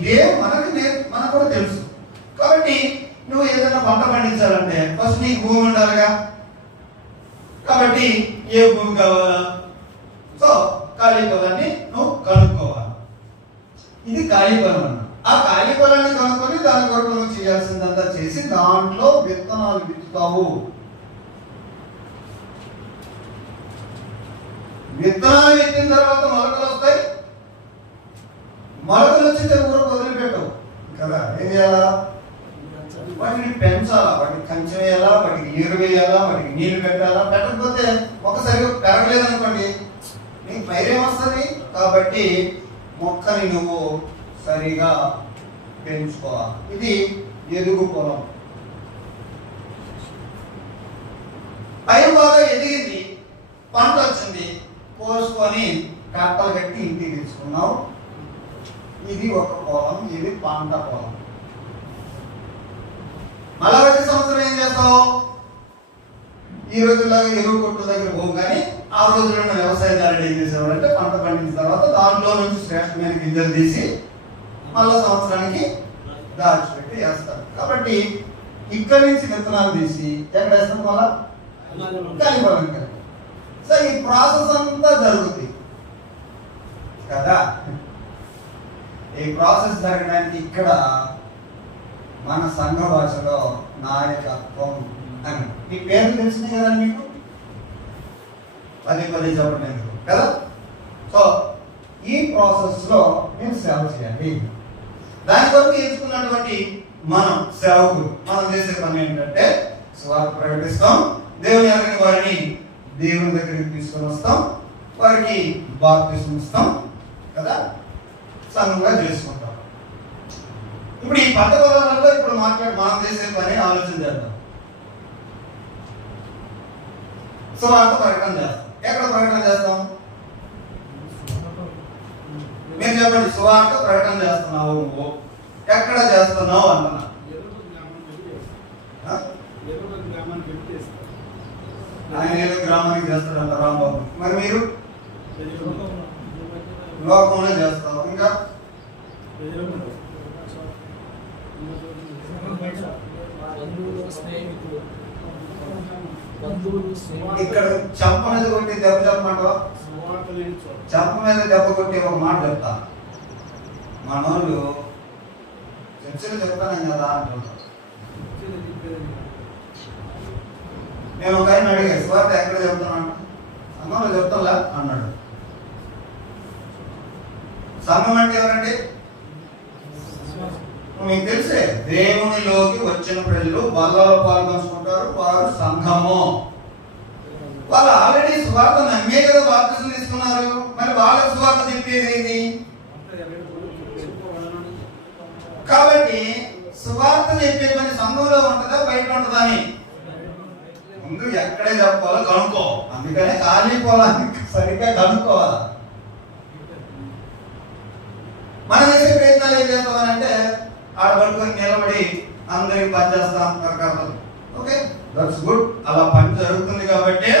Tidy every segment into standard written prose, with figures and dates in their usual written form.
ఇదే మనకు కూడా తెలుసు. కాబట్టి నువ్వు ఏదైనా పంట పండించాలంటే ఫస్ట్ నీకు భూమి ఉండాలిగా. కాబట్టి ఏ భూమి కావాలా? సో ఖాళీ పొలాన్ని నువ్వు కనుక్కోవాలి. ఇది ఖాళీ పొలం అన్న. ఆ ఖాళీ పొలాన్ని కనుక్కొని దాని కొరకు నువ్వు చేయాల్సిందంతా చేసి దాంట్లో విత్తనాలు విత్తుతావు. విత్తనాలు విత్తిన తర్వాత మొలకలు వస్తాయి. మొలకలు వచ్చితే ఊరు వదిలిపెట్టవు కదా. ఏం చేయాలా? వాటిని పెంచాలా, వాటికి కంచె వేయాలా, వాటికి నీరు వేయాలా, వాటికి నీళ్లు పెట్టాలా. పెట్టకపోతే ఒకసారి పెరగలేదనుకోండి నీకు పైరేమొస్తుంది. కాబట్టి మొక్కని నువ్వు సరిగా పెంచుకోవాలి. ఇది ఎదుగు పొలం. పైరు బాగా ఎదిగింది, పంట వచ్చింది, కోసుకొని కట్టలు కట్టి ఇంటికి తెచ్చుకున్నావు. ఇది ఒక పొలం, ఇది పంట పొలం. మళ్ళా వచ్చే సంవత్సరం ఏం చేస్తావు? ఈ రోజుల్లాగా ఎరువు కొట్టు దగ్గర పోవు. కానీ ఆ రోజుల్లో ఉన్న వ్యవసాయదారుడు ఏం చేసేవాడు అంటే పంట పండిన తర్వాత దాంట్లో నుంచి శ్రేష్టమైన గింజలు తీసి మళ్ళా సంవత్సరానికి దాచిపెట్టి వేస్తారు. కాబట్టి ఇక్కడి నుంచి విత్తనాలు తీసి ఎక్కడ వేస్తాం? మళ్ళా కలిపొలం. సో ఈ ప్రాసెస్ అంతా జరుగుతుంది కదా. ఈ ప్రాసెస్ జరగడానికి ఇక్కడ మన సంఘ భాషలో నాయకత్వం అని. మీ పేర్లు తెలిసినాయి కదా మీకు, పదే చెప్పండి కదా. సో ఈ ప్రాసెస్ లో మీరు సేవ చేయాలి. దాని కొరకు ఎంచుకున్నటువంటి మనం సేవకులు మనం చేసే పని ఏంటంటే సువార్త ప్రకటిస్తాం, దేవుని ఎరగని వారిని దేవుని దగ్గరికి తీసుకొని వస్తాం, వారికి బాప్తిస్మం ఇస్తాం కదా, సంఘంగా చేసుకుంటాం. ఇప్పుడు ఈ పంట పొలాలలో ఇప్పుడు మనం చేసే పని ఆలోచన చేద్దాం. సువార్త ప్రకటన చేస్తాం. ఎక్కడ ప్రకటన చేస్తాం? మీరు చెప్పండి. సువార్త ప్రకటన చేస్తున్నావు, నువ్వు ఎక్కడ చేస్తున్నావు అంటున్నా. ఆయన ఏదో గ్రామానికి చేస్తాడంట రాంబాబు. మరి మీరు లోకంలో చేస్తావు. ఇంకా ఇక్కడ చెంప మీద కొట్టి దెబ్బ చెప్పమంటావా? చెంప మీద దెబ్బ కొట్టి ఒక మాట చెప్తా. మనోళ్ళు చర్చలు చెప్తాను కదా అంటున్నారు. నేను ఒక ఆయన అడిగా, సువార్త ఎక్కడ చెప్తాను? సంఘంలో చెప్తాంలా అన్నాడు. సంఘం అంటే ఎవరండి? మీకు తెలిసే, దేవునిలోకి వచ్చిన ప్రజలు బల్లలో పాల్గొంచుకుంటారు, వారు సంఘము. వాళ్ళు ఆల్రెడీ సువార్త నమ్మే కదా బాప్తిసం తీసుకున్నారు. మరి వాళ్ళ సువార్త చెప్పేది. కాబట్టి సువార్త చెప్పే పని సంఘంలో ఉంటుందా బయట ఉంటుందా అని ముందు ఎక్కడే చెప్పాలో కనుక్కో. అందుకనే ఖాళీ పొలానికి సరిగ్గా కనుక్కోవాలి. మనం చేసే ప్రయత్నాలు ఏం చేస్తామనంటే ఆడ పడుకొని నిలబడి అందరికి పని చేస్తాం రకరకాలు. Okay, that's good. అలా పని జరుగుతుంది కాబట్టి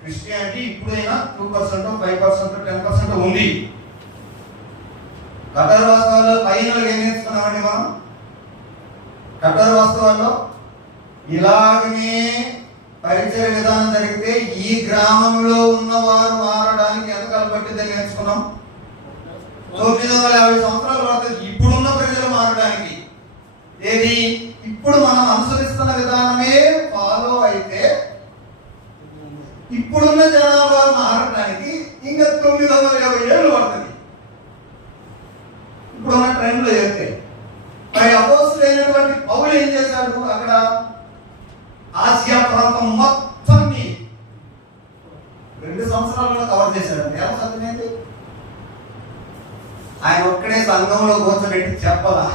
క్రిస్టియానిటీ ఇప్పుడైనా 2%, 5%, 10% ఉంది. కఠోర వాస్తవాల్లో పైన ఏం నేర్చుకున్నామండి మనం? కఠోర వాస్తవాల్లో ఇలాగనే పరిచయ విధానం జరిగితే ఈ గ్రామంలో ఉన్నవారు మారడానికి ఎంతకాలం పట్టిందని నేర్చుకున్నాం? 950 సంవత్సరాలు పడుతుంది ఇప్పుడున్న ప్రజలు మారడానికి. ఏది ఇప్పుడు మనం అనుసరిస్తున్న విధానమే ఫాలో అయితే ఇప్పుడున్న జనాభా మారడానికి ఇంకా 950 ఏళ్ళు పడుతుంది ఇప్పుడున్న ట్రెండ్లో చేస్తే. మరి అపోస్తులైనటువంటి పౌలు ఏం చేశాడు? అక్కడ ఆసియా ప్రాంతం మొత్తాన్ని 2 సంవత్సరాలలో కవర్ చేశాడండి. ఎలా సాధ్యమైంది? ఆయన ఒక్కడే సంఘంలో కూర్చోబెట్టి చెప్పాలా?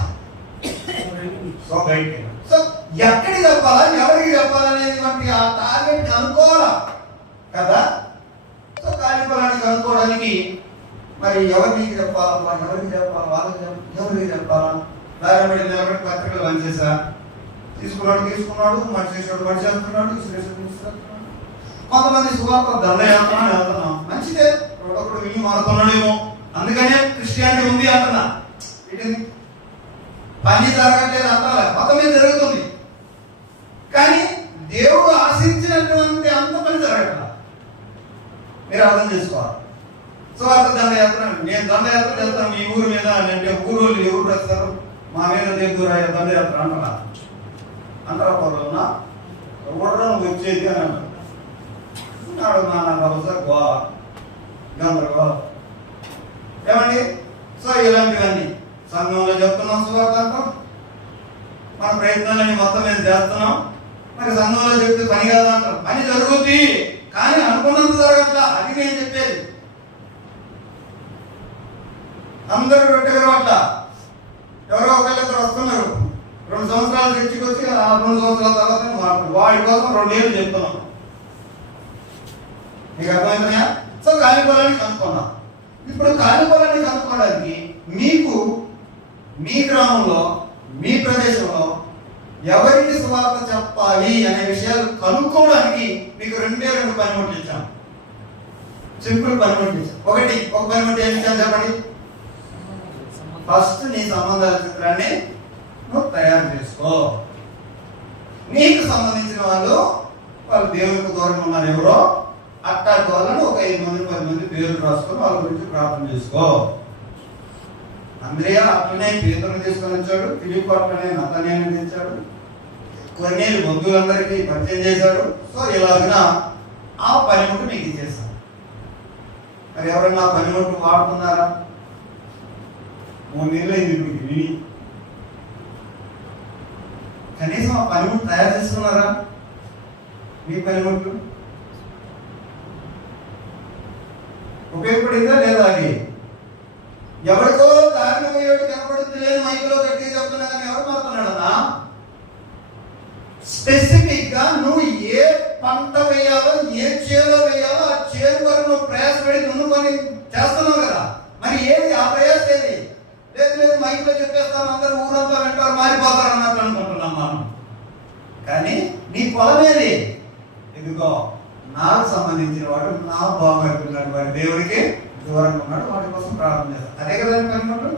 సో బయట సో ఎక్కడికి చెప్పాలా, ఎవరికి చెప్పాలనేది ఆ టార్గెట్ కనుక్కోవాలా కదా. సో కార్యక్రమాన్ని కనుక్కోవడానికి మరి ఎవరికి చెప్పాలా, వాళ్ళకి ఎవరికి చెప్పాలా? దారిబడి నిలబడి పత్రికలు పనిచేసా, తీసుకున్నాడు, మనిషి చేసాడు, మనిషి చేస్తున్నాడు, తీసుకున్నాడు. కొంతమంది సువార్త దండయాత్ర వెళ్తున్నాం, మంచిదే, ఒకడు విని మారుతున్నాడేమో, అందుకనే క్రిస్టియానిటీ ఉంది అంటున్నా. పని జరగట్లేదు అంటారా, మొత్తం మీద జరుగుతుంది. కానీ దేవుడు ఆశించినటువంటి అంత పని జరగట్లా. మీరు అర్థం చేసుకోవాలి. సో అర్థం దండయాత్ర, నేను దండయాత్ర చేస్తాను మీ ఊరి మీద అంటే ఊరు వాళ్ళు ఎవరు వేస్తారు మా మీద దేవుడు దండయాత్ర అంటారా? అంటారా పౌరున్నా ఎవడరా వచ్చేది అని అంటారు. గందరగోళం ఏమండి? సో ఇలాంటివన్నీ సంఘంలో చెప్తున్నాం, సువార్తాంతం మన ప్రయత్నాలని మొత్తం మీద చేస్తున్నాం. మరి సంఘంలో చెప్తే పని కాదు అంటారు. పని జరుగుద్ది కానీ అనుకున్నంత జరగట్లా. అది నేను చెప్పేది. అందరూ పెట్టగారు అట్లా ఎవరో ఒకళ్ళిద్దరు వస్తున్నారు, 2 సంవత్సరాలు చర్చకొచ్చి ఆ 2 సంవత్సరాల తర్వాత వాడి కోసం 2 ఏళ్ళు చెప్తున్నాం. మీకు అర్థమైందా? సో కాలిపోలాన్ని కనుక్కున్నాం. ఇప్పుడు కాలిపోలాన్ని కనుక్కోవడానికి మీకు మీ గ్రామంలో మీ ప్రదేశంలో ఎవరికి సువార్త చెప్పాలి అనే విషయాలు కనుక్కోవడానికి మీకు 2 పనిముట్లు ఇచ్చాం. సింపుల్ పనిముట్లు ఇచ్చాం. ఒక పనిముట్లు ఏమి ఇచ్చాం చెప్పండి. ఫస్ట్ నీ సంబంధాల చిత్రాన్ని నువ్వు తయారు చేసుకో. నీకు సంబంధించిన వాళ్ళు దేవునికి దూరంగా ఉన్నారు ఎవరో అట్టాటి వాళ్ళని ఒక 5 మంది 10 మంది పేర్లు రాసుకొని వాళ్ళ గురించి ప్రార్థన చేసుకో. అంద్రియా అట్లనే పేతురుని తీసుకొని వచ్చాడు, ఫిలిప్పు అట్లనే నతనేయుని తెచ్చాడు, కొన్నేళ్ళు బంధువులందరికీ పరిచయం చేశాడు. సో ఇలాగిన ఆ పనిముట్టు మీకు ఇచ్చేస్తాను. మరి ఎవరైనా పనిముట్టు వాడుతున్నారా? 3 నెలలు అయింది మీకు విని. కనీసం ఆ పనిముట్టు తయారు చేసుకున్నారా? మీ పనిముట్టు ఉపయోగపడిందా లేదా? అది ఎవరికో దారిలో పోయేవాడు కనపడుతుంది లేదు, మైకులో గట్టిగా చెప్తున్నా కానీ ఎవరు మారుతున్నాడన్నా? స్పెసిఫిక్ గా నువ్వు ఏ పంట వేయాలో ఏ చేలో వేయాలో ఆ చేరు వరకు నువ్వు ప్రయాసపడి దున్నుకొని చేస్తున్నావు కదా. మరి ఏది ఆ ప్రయాస ఏది? లేదు మైకులో చెప్పేస్తాను అందరూ ఊరంతా వెంటారు మారిపోతారు అన్నట్టు అనుకుంటున్నాం మనం. కానీ నీ పొలం ఏది? ఇదిగో నాకు సంబంధించిన వాడు నా బాగుపడుతున్నాడు, వాడి దేవుడికి దూరంగా ఉన్నాడు, వాటి కోసం ప్రార్థన చేస్తాను. అదే కదా పనిముట్టు.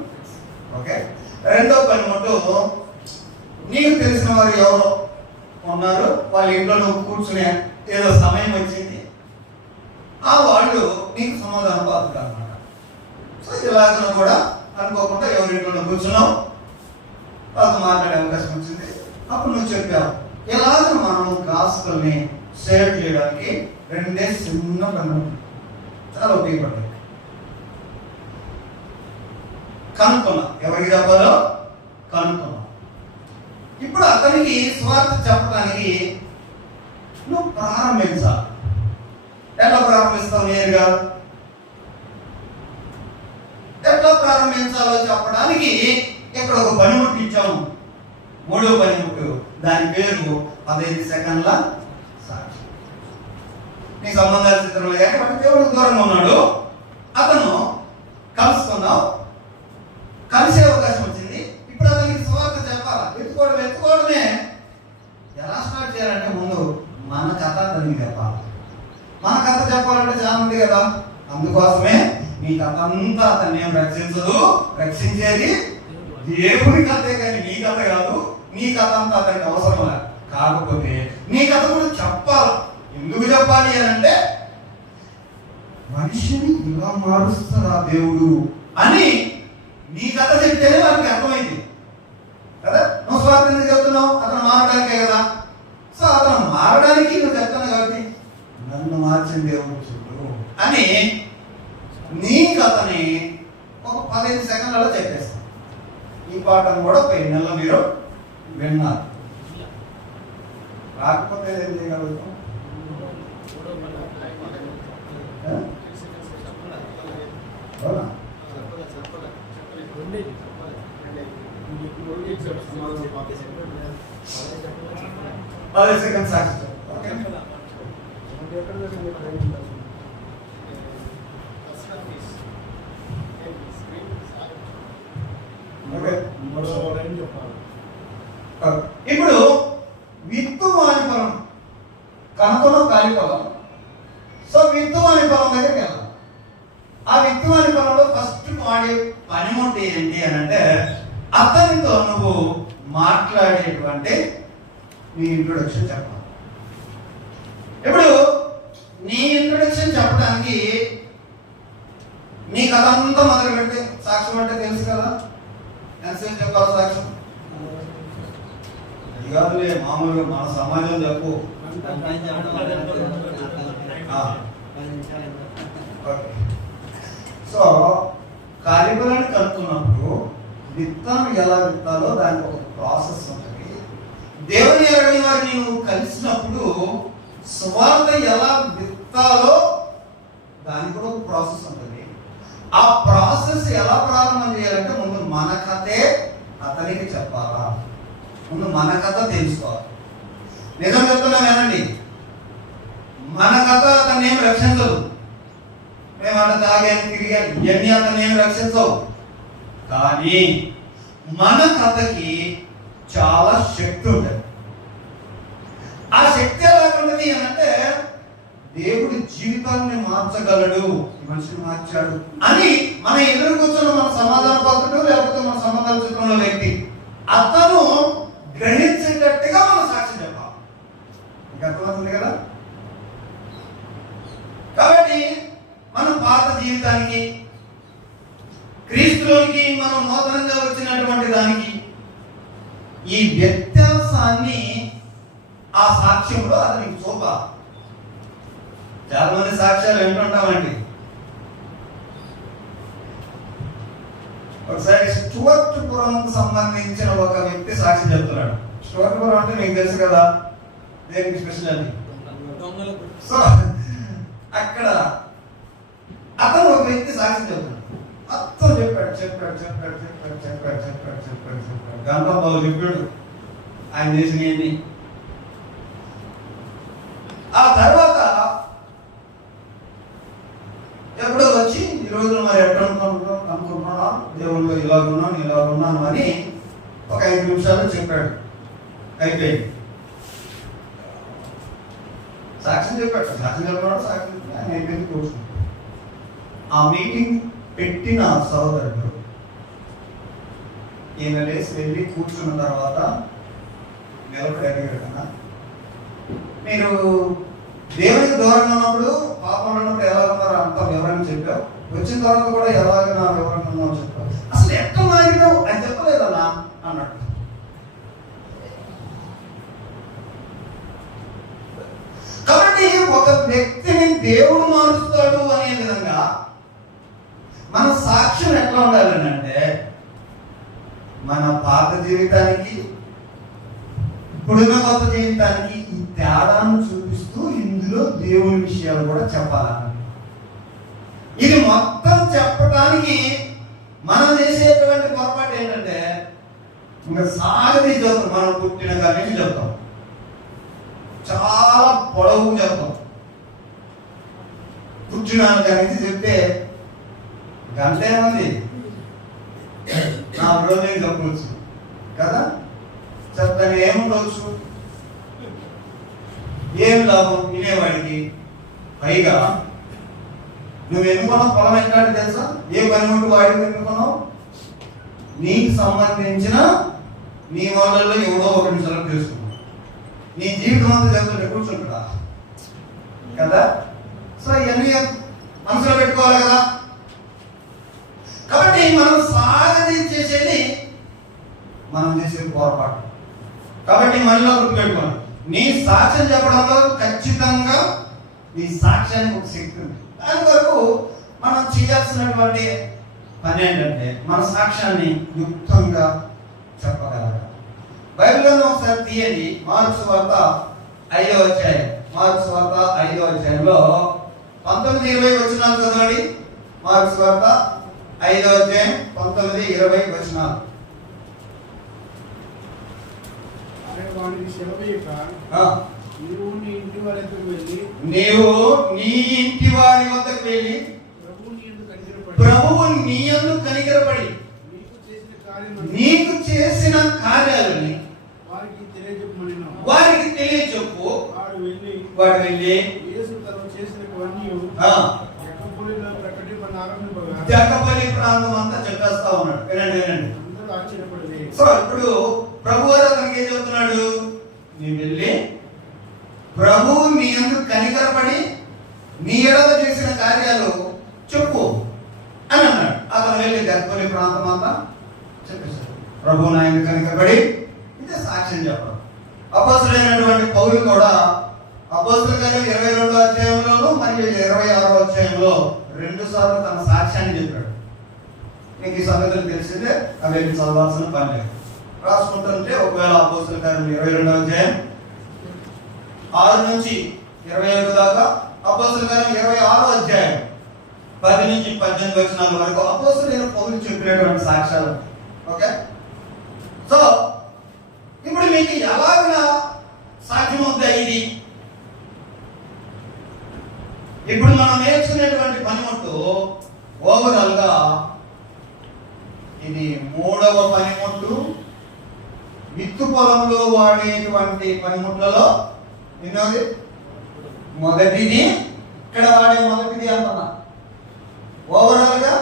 ఓకే. 2వ పనిముట్టు, నీకు తెలిసిన వారు ఎవరో ఉన్నారు, వాళ్ళ ఇంట్లో నువ్వు కూర్చునే ఏదో సమయం వచ్చింది, ఆ వాళ్ళు నీకు సమాధానం పాత్రుడు అన్నమాట. సో ఇలాగ కూడా అనుకోకుండా ఎవరింట్లో కూర్చున్నావు, వాళ్ళతో మాట్లాడే అవకాశం వచ్చింది, అప్పుడు నువ్వు చెప్పావు. ఇలాగ మనం గాస్పెల్ని షేర్ చేయడానికి 2 చిన్న పనులు చాలా ఉపయోగపడతాయి. కనుక్కున్నా ఎవరికి చెప్పాలో కనుక్కున్నా. ఇప్పుడు అతనికి స్వార్థ చెప్పడానికి నువ్వు ప్రారంభించాలి. ఎట్లా ప్రారంభిస్తావు? నేరుగా ఎట్లా ప్రారంభించాలో చెప్పడానికి ఇక్కడ ఒక పనిముట్టు ఇచ్చాము. 3వ పనిముట్టు, దాని పేరు 15 సెకండ్ల సాక్షి. నీ సంబంధాల చిత్రంలో కానీ వాటి దేవుడికి దూరంగా ఉన్నాడు, అతను కలుసుకున్నావు, కలిసే అవకాశం వచ్చింది. ఇప్పుడు అతనికి సువార్త చెప్పాలా? వెతుకోవడమే. ఎలా స్టార్ట్ చేయాలంటే ముందు మన కథ అతనికి చెప్పాలి. మన కథ చెప్పాలంటే చాలా ఉంది కదా. అందుకోసమే నీ కథ అంతా అతన్ని ఏం రక్షించదు, రక్షించేది దేవుని కథే కానీ నీ కథ కాదు. నీ కథ అంతా అతనికి అవసరం లేదు. కాకపోతే నీ కథ కూడా చెప్పాలి. ఎందుకు చెప్పాలి అని అంటే మనిషిని ఇలా మారుస్తాడా దేవుడు అని నీ కథ చెప్తేనే వారికి అర్థమైంది కదా. నువ్వు స్వార్థంగా చెప్తున్నావు, అతను మారడానికే కదా. సో అతను మారడానికి నువ్వు చెప్తున్నావు కాబట్టి నన్ను మార్చిన దేవుడు చూడు అని నీ కథని ఒక 15 సెకండ్లలో చెప్పేస్తాను. ఈ పాటను కూడా 10 నెలలు మీరు విన్నారు. రాకపోతే ఏం చేయగలుగుతాం? అవునా? 10 సెకండ్స్ సాక్షి. ఇప్పుడు విత్తువాని పొలం కనుక్కున్న ఖాళీ పొలం. సో విత్తువాని పొలం దగ్గరికి వెళ్ళాలి. ఆ విత్తువాని పొలంలో ఫస్ట్ వాడే పనిముట్టు ఏంటి అని అంటే అతనితో నువ్వు మాట్లాడేటువంటి నీ ఇంట్రొడక్షన్ చెప్పాలి. ఇప్పుడు నీ ఇంట్రొడక్షన్ చెప్పడానికి నీ కథ అంతా మొదలు పెడితే సాక్ష్యం అంటే తెలుసు కదా, ఎంతసేపు చెప్పాలి సాక్ష్యం? అది కాదులే, మామూలుగా మన సమాజం చెప్పు. సో కార్యక్రమాన్ని కనుక్కున్నప్పుడు విత్తనం ఎలా విత్తాలో దానికి ఒక ప్రాసెస్ ఉంటుంది. దేవుని ఎరగని వారిని నువ్వు కలిసినప్పుడు సువార్త ఎలా విత్తాలో దానికి కూడా ఒక ప్రాసెస్ ఉంటుంది. ఆ ప్రాసెస్ ఎలా ప్రారంభం చేయాలంటే ముందు మన కథే అతనికి చెప్పాలా, ముందు మన కథ తెలుసుకోవాలి. నిజం చెప్తున్నాం ఏనండి, మన కథ అతన్ని ఏం రక్షించదు. మేమన్నా తాగాను తిరిగాను ఇవన్నీ అతన్ని ఏం రక్షించవు. కానీ మన కథకి చాలా శక్తి ఉంటుంది. ఆ శక్తి ఎలాగుంటుంది అని అంటే, దేవుడి జీవితాన్ని మార్చగలడు, ఈ మనిషిని మార్చాడు అని మన ఎదురు కూర్చొని మన సమాధాన పాత్రుడు లేకపోతే మన సమాధాన చిత్రంలో వ్యక్తి అతను గ్రహించేటట్టుగా మనం సాక్ష్యం చెప్పాలి. మీకు అర్థమవుతుంది కదా? కాబట్టి మనం పాత జీవితానికి క్రీస్తులోనికి మనం నూతనంగా వచ్చినటువంటి దానికి ఈ వ్యత్యాసాన్ని ఆ సాక్ష్యంలో అతనికి చూపాలి. చాలా మంది సాక్ష్యాలు వింటుంటామండి. ఒకసారి స్టువర్ట్పురంకు సంబంధించిన ఒక వ్యక్తి సాక్షి చెప్తున్నాడు. స్టువర్ట్పురం అంటే మీకు తెలుసు కదా, దేనికి స్పెషల్ అని. సో అక్కడ అతను ఒక వ్యక్తి సాక్షి చెప్తున్నాడు. మొత్తం చెప్పాడు. గంటలో చెప్పాడు ఆయన చేసినవి. ఆ తర్వాత ఎప్పుడో వచ్చి ఈ రోజు మరి ఎక్కడ అనుకుంటున్నా దేవుళ్ళు ఇలాగున్నాను అని ఒక 5 నిమిషాలు చెప్పాడు. అయిపోయింది. సాక్ష్యం చెప్పాడు. ఆయన అయిపోయింది, కూర్చున్నాడు. ఆ మీటింగ్ పెట్టిన సోదరుడు ఈయన లేసి వెళ్ళి కూర్చున్న తర్వాత నిలబడి అడిగాడు కదా, మీరు దేవునికి దూరంగా ఉన్నప్పుడు పాపంలో ఉన్నప్పుడు ఎలా ఉన్నారో అంత వివరంగా చెప్పావు, వచ్చిన తర్వాత కూడా ఎలాగ నా వివరంగా ఉన్నావు చెప్పావు, అసలు ఎట్లా మారినావు అని చెప్పలేదన్నా అన్నాడు. కాబట్టి ఒక వ్యక్తిని దేవుడు మారుస్తాడు అనే విధంగా మన సాక్ష్యం ఎట్లా ఉండాలని అంటే, మన పాత జీవితానికి ఇప్పుడున్న కొత్త జీవితానికి ఈ తేడాను చూపిస్తూ ఇందులో దేవుని విషయాలు కూడా చెప్పాలన్న. ఇది మొత్తం చెప్పడానికి మనం చేసేటువంటి పొరపాటు ఏంటంటే, ఇంకా సాగది చెప్తాం. మనం పుట్టిన కానీ చెప్తాం, చాలా పొడవు చెప్తాం. పుట్టిన కానీ చెప్తే గంట ఏమంది నా రోజు చెప్పవచ్చు కదా, చెప్తాను ఏముండవచ్చు, ఏం లాభం వినేవాడికి. పైగా నువ్వు ఎన్నుకున్నావు పొలం ఎట్లాంటి తెలుసా, ఏ పనిముట్టు వాడికి ఎన్నుకున్నావు, నీకు సంబంధించిన నీ వాళ్ళల్లో ఎవడో ఒకరిని సెలెక్ట్ చేసుకున్నావు. నీ జీవితం అంతా చెప్తుంటే కూర్చుంటా కదా. సో ఇవన్నీ మనసులో పెట్టుకోవాలి కదా. కాబట్టి మనం సాగది చేసేది మనం చేసే పొరపాటు. కాబట్టి మనలో గుర్తుపెట్టుకోండి, నీ సాక్ష్యం చెప్పడంలో ఖచ్చితంగా నీ సాక్ష్యానికి ఒక శక్తి ఉంది. దాని వరకు మనం చేయాల్సినటువంటి పని ఏంటంటే మన సాక్ష్యాన్ని యుక్తంగా చెప్పగలగాలి. బైబిల్లో ఒకసారి తీయండి, మార్కు సువార్త 5వ అధ్యాయం. మార్కు సువార్త 5వ అధ్యాయంలో 19-20 వచనాలు చదవండి. మార్కు సువార్త 5వ అధ్యాయం 19-20 వచనాలు. నీవు నీ ఇంటి వారి వద్దకు వెళ్ళి ప్రభువు నీ యందు కనికరపడి నీకు చేసిన కార్యాలని వారికి తెలియచెప్పు. వాడు వెళ్ళి దెక్కపల్లి ప్రాంతం అంతా చెప్పేస్తా ఉన్నాడు. వినండి. వచ్చినప్పుడు సో ఇప్పుడు ప్రభు వారు అతనికి ఏం చెబుతున్నాడు? నీ వెళ్ళి ప్రభు నీ యందు కనికరపడి నీ ఎడల చేసిన కార్యాలు చెప్పు అని అన్నాడు. అతను వెళ్ళి గర్భని ప్రాంతం అంతా చెప్పేశాడు. ప్రభు నా యందు కనికరపడి ఇదే సాక్ష్యం చెప్పడం. అపోస్తలుడైనటువంటి పౌలు కూడా అపోస్తలుల కార్యం 22వ అధ్యాయంలోను మరియు 26వ అధ్యాయంలో 2 సార్లు తన సాక్ష్యాన్ని చెప్పాడు. మీకు ఈ సంగతులు తెలిసిందే, అవి చదవాల్సిన పని లేదు. రాసుకుంటుంటే ఒకవేళ అపోస్తలుల కార్యం 22వ అధ్యాయం 6 నుంచి 27 దాకా, అపోస్తలుల కార్యం 26వ అధ్యాయం 10 నుంచి 18 వచనాల వరకు అపోస్తలుడైన పౌలు చెప్పినటువంటి సాక్ష్యాలు. ఓకే, సో ఇప్పుడు మీకు ఎలాగా సాధ్యం అవుతాయి ఇది? ఇప్పుడు మనం నేర్చుకునేటువంటి పనిముట్టు ఓవరాల్ గా ఇది 3వ పనిముట్టు. విత్తు పొలంలో వాడేటువంటి పనిముట్లలో ఎన్నోది? మొదటిది. ఇక్కడ వాడే మొదటిది అంటున్నా. ఓవరాల్ గా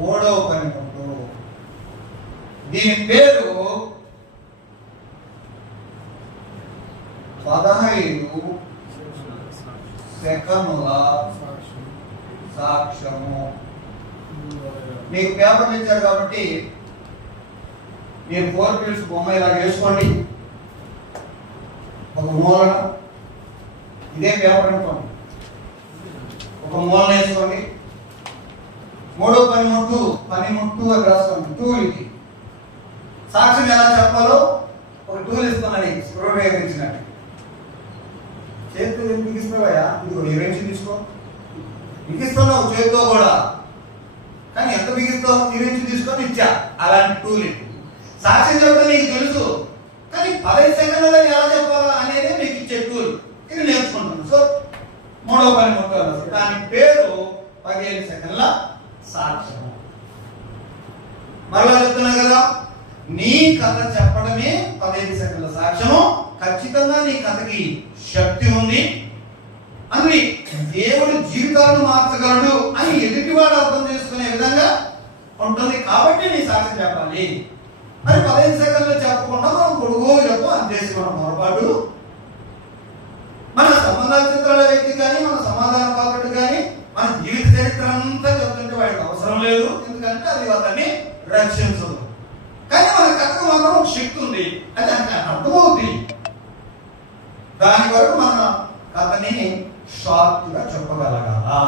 3వ పనిముట్టు. దీని పేరు 15 సెకనుల సాక్ష్యము. మీకు పేపర్లు ఇచ్చారు కాబట్టి మీరు 4 పీల్స్ బొమ్మ ఇలా వేసుకోండి. ఒక మూలన ఇదే పేపర్ అనుకోండి, ఒక మూలన వేసుకోండి. 3వ పనిముట్టు అని రాసుకోండి. టూల్ ఇది. సాక్ష్యం ఎలా చెప్పాలో ఒక టూల్ ఇస్తున్నాడు, స్క్రూ డ్రైవర్ ఇచ్చినట్టు. చేతితో బిగిస్తావా? ఇదిగో ఈ రెంచి తీసుకో. బిగిస్తున్నావు చేతితో కూడా, కానీ ఎంత బిగిస్తావు? ఈ రెంచి తీసుకొని ఇచ్చా. అలాంటి టూల్ ఇది. సాక్ష్యం చెప్పడం నీకు తెలుసు, కానీ 15 సెకండ్లలో ఎలా చెప్పాలా అనేది మీకు ఇచ్చే టూల్. ఇది నేర్చుకుంటాను. సో 3వ పనిముట్టు దాని పేరు 15 సెకండ్ల సాక్ష్యం. మరలా చెప్తున్నా కదా, నీ కథ చెప్పడమే 15 సెకండ్ల సాక్ష్యము. ఖచ్చితంగా నీ కథకి శక్తి ఉంది అని, దేవుడు జీవితాలను మార్చగలడు అని ఎదుటివాడు అర్థం చేసుకునే విధంగా ఉంటుంది. కాబట్టి నీ సాక్ష్యం చెప్పాలి. మరి 15 సెకండ్లు చెప్పకుండా మనం పొడుగు చెప్పు అని చేసి మనం పొరపాటు. మన సంబంధాల చిత్రాల వ్యక్తి కానీ, మన సమాధాన పాత్రుడు కానీ మన జీవిత చరిత్ర అంతా చెప్తుంటే వాడికి అవసరం లేదు, ఎందుకంటే అది అతన్ని రక్షించదు. కానీ మన కథకు మాత్రం ఒక శక్తి ఉంది, అది అర్థమవుతుంది. దాని వరకు మన కథని షార్ట్ గా చెప్పగలగాలా